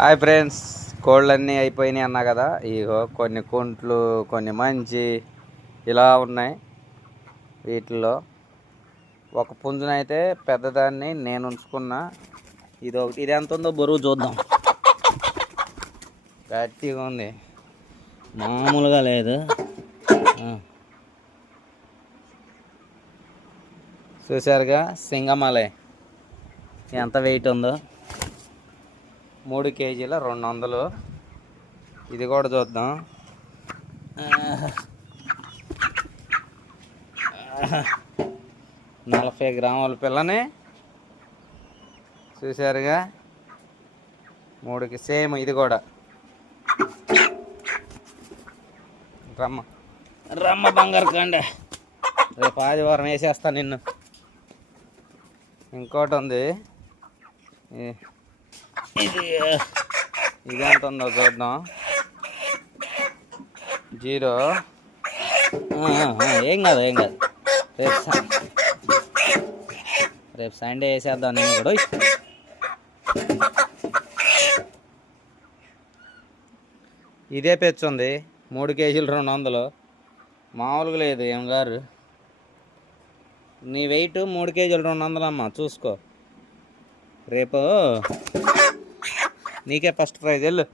Hi friends, కోళ్ళన్నీ అయిపోయినాయి అన్నా కదా. ఇగో కొన్ని కుంట్లు, కొన్ని మంచి ఇలా ఉన్నాయి. వీటిల్లో ఒక పుంజునైతే పెద్దదాన్ని నేను ఉంచుకున్నా. ఇది ఎంత ఉందో బరువు చూద్దాం. గట్టిగా ఉంది, మామూలుగా లేదు. చూసారుగా సింగమాలే ఎంత వెయిట్ ఉందో. 3 కేజీల 200. ఇది కూడా చూద్దాం. 40 గ్రాముల పిల్లని చూసారుగా. 3కి సేమ్. ఇది కూడా రమ్మ బంగారు కండే. రేపు ఆదివారం వేసేస్తా నిన్ను. ఇంకోటి ఉంది, ఇది ఎంత ఉందో చూద్దాం. 0. ఏం కాదు. రేపు సండే వేసేద్దాం నేను కూడా. ఇదే పెచ్చుంది, 3 కేజీలు 200. మామూలుగా లేదు ఏం గారు. నీ వెయిట్ 3 కేజీలు 200 అమ్మా, చూసుకో. రేపు నీకే ఫస్ట్ ప్రైజ్. వెళ్ళు.